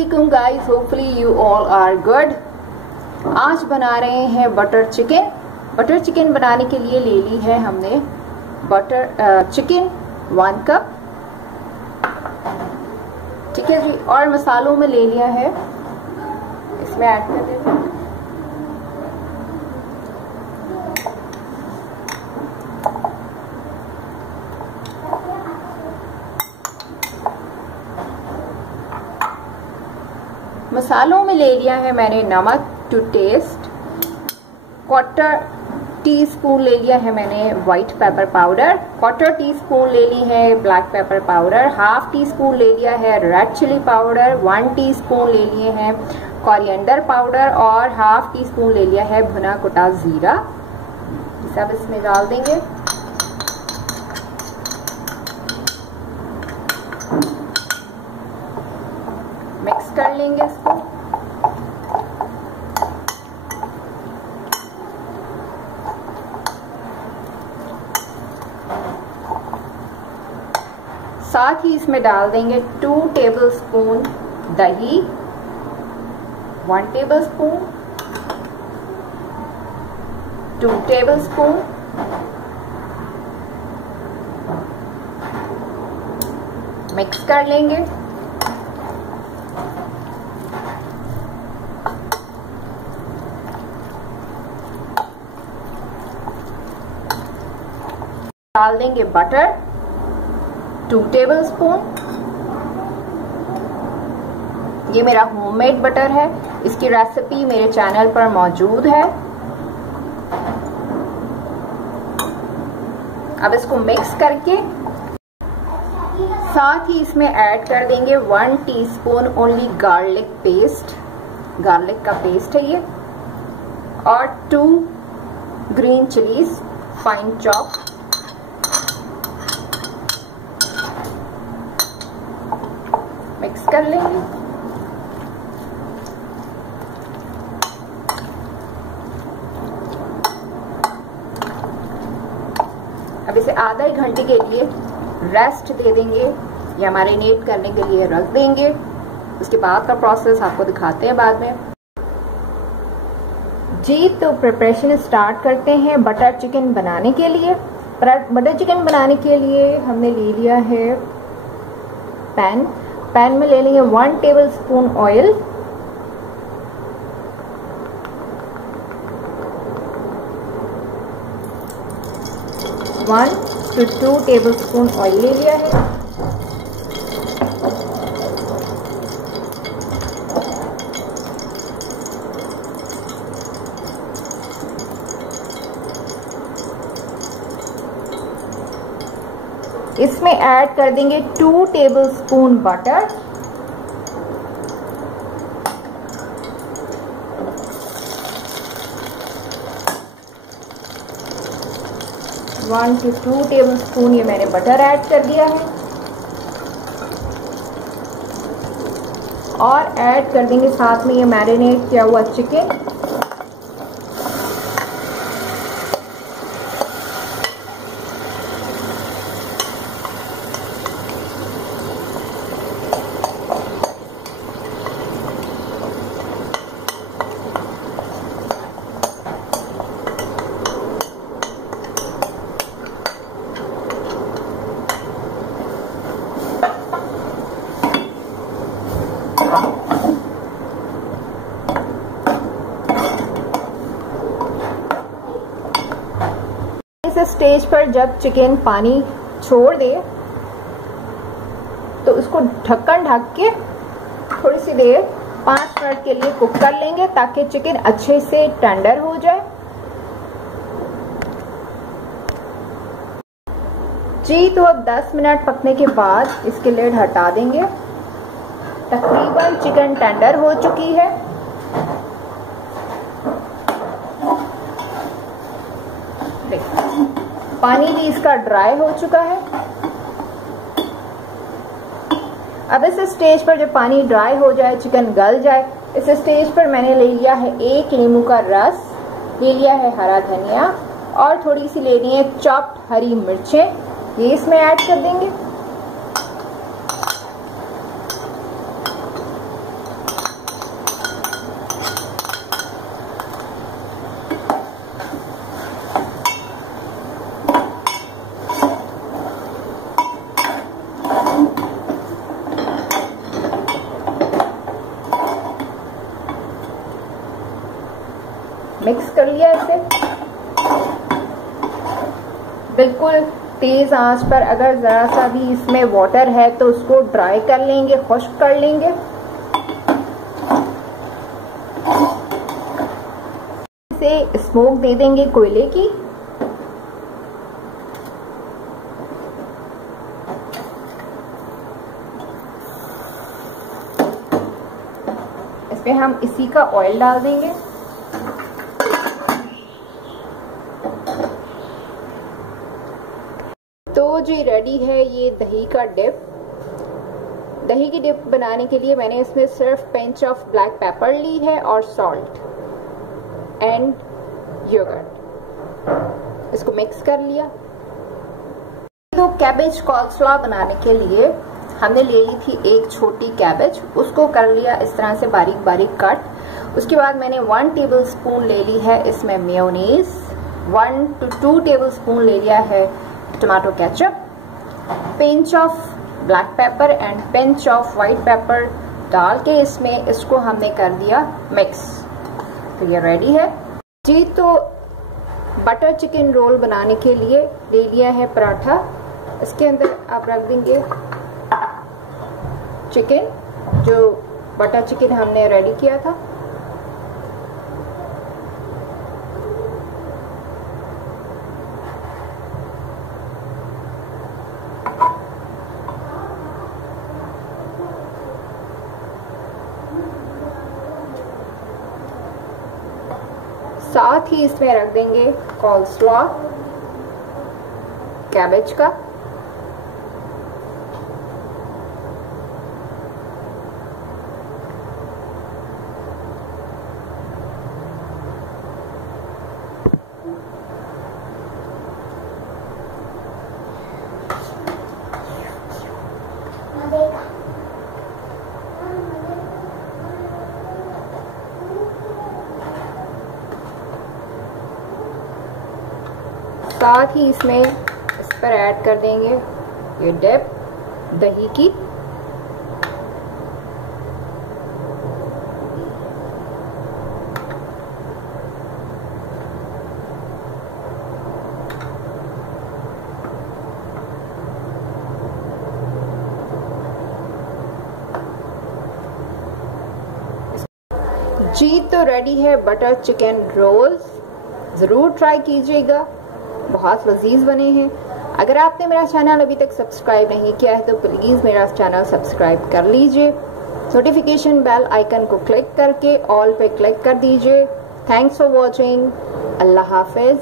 अस्सलामुअलैकुम guys, hopefully you all are good. आज बना रहे हैं बटर चिकन। बटर चिकन बनाने के लिए ले ली है हमने बटर चिकन 1 कप, ठीक है जी। और मसालों में ले लिया है, इसमें ऐड कर देते हैं मसालों में ले लिया है मैंने नमक टू टेस्ट, 1/4 टीस्पून ले लिया है मैंने व्हाइट पेपर पाउडर, 1/4 टीस्पून ले ली है ब्लैक पेपर पाउडर, 1/2 टीस्पून ले लिया है रेड चिली पाउडर, 1 टीस्पून ले लिए हैं कोरिएंडर पाउडर और 1/2 टीस्पून ले लिया है भुना कुटा जीरा। सब इसमें डाल देंगे। मिक्स कर लेंगे इसको। साथ ही इसमें डाल देंगे 2 टेबलस्पून दही, 1 टेबलस्पून, 2 टेबलस्पून, मिक्स कर लेंगे। डाल देंगे बटर 2 टेबलस्पून। ये मेरा होममेड बटर है, इसकी रेसिपी मेरे चैनल पर मौजूद है। अब इसको मिक्स करके साथ ही इसमें ऐड कर देंगे 1 teaspoon only garlic paste, garlic का पेस्ट है ये, और 2 green chillies fine chop. Mix कर लेंगे। अब इसे आधा एक घंटे के लिए रेस्ट दे देंगे या मैरिनेट करने के लिए रख देंगे। उसके बाद का प्रोसेस आपको दिखाते हैं बाद में जी। तो प्रिपरेशन स्टार्ट करते हैं बटर चिकन बनाने के लिए। बटर चिकन बनाने के लिए हमने ले लिया है पैन में ले लेंगे 1 tablespoon oil, 1 to 2 tablespoon oil ले लिया है। इसमें ऐड कर देंगे 2 tablespoon butter, one to 2 tablespoon ये मैंने बटर ऐड कर दिया है। और ऐड कर देंगे साथ में ये मैरिनेट किया हुआ चिकन। इस स्टेज पर जब चिकन पानी छोड़ दे तो उसको ढक्कन ढक के थोड़ी सी देर 5 मिनट के लिए कुक कर लेंगे ताकि चिकन अच्छे से टेंडर हो जाए जी। तो अब 10 मिनट पकने के बाद इसके लिड हटा देंगे। तकरीबन चिकन टेंडर हो चुकी है। पानी भी इसका ड्राई हो चुका है। अब इस स्टेज पर जब पानी ड्राई हो जाए, चिकन गल जाए, इस स्टेज पर मैंने ले लिया है 1 नींबू का रस, ले लिया है हरा धनिया और थोड़ी सी लेनी है चॉप्ड हरी मिर्चें, ये इसमें ऐड कर देंगे। मिक्स कर लिया इसे। बिल्कुल तेज आंच पर, अगर जरा सा भी इसमें वाटर है तो उसको ड्राई कर लेंगे, खुश्क कर लेंगे। इसे स्मोक दे देंगे कोयले की। इसमें हम इसी का ऑयल डाल देंगे। तो जी रेडी है ये दही का डिप। दही की डिप बनाने के लिए मैंने इसमें सिर्फ पिंच ऑफ ब्लैक पेपर ली है और सॉल्ट एंड योगर्ट। इसको मिक्स कर लिया। तो कैबेज कॉल्स्लॉ बनाने के लिए हमने ले ली थी एक छोटी कैबेज, उसको कर लिया इस तरह से बारीक बारीक कट। उसके बाद मैंने 1 टेबलस्पून ले ली है इसमें मेयोनीज, 1 to 2 टेबलस्पून ले लिया है tomato ketchup, pinch of black pepper and pinch of white paper डाल के इसमें इसको हमने कर दिया मिक्स। तो ये रेडी है जी। तो बटर चिकन रोल बनाने के लिए ले लिया है पराठा। इसके अंदर आप रख देंगे चिकन, जो बटर चिकन हमने रेडी किया था। साथ ही इसमें रख देंगे कॉल्स्लॉ कैबेज का। साथ ही इसमें इस पर ऐड कर देंगे ये डिप दही की। जी तो रेडी है बटर चिकन रोल्स। जरूर ट्राई कीजिएगा, बहुत लजीज बने हैं। अगर आपने मेरा चैनल अभी तक सब्सक्राइब नहीं किया है तो प्लीज मेरा चैनल सब्सक्राइब कर लीजिए। नोटिफिकेशन बेल आइकन को क्लिक करके ऑल पे क्लिक कर दीजिए। Thanks for watching. Allah Hafiz.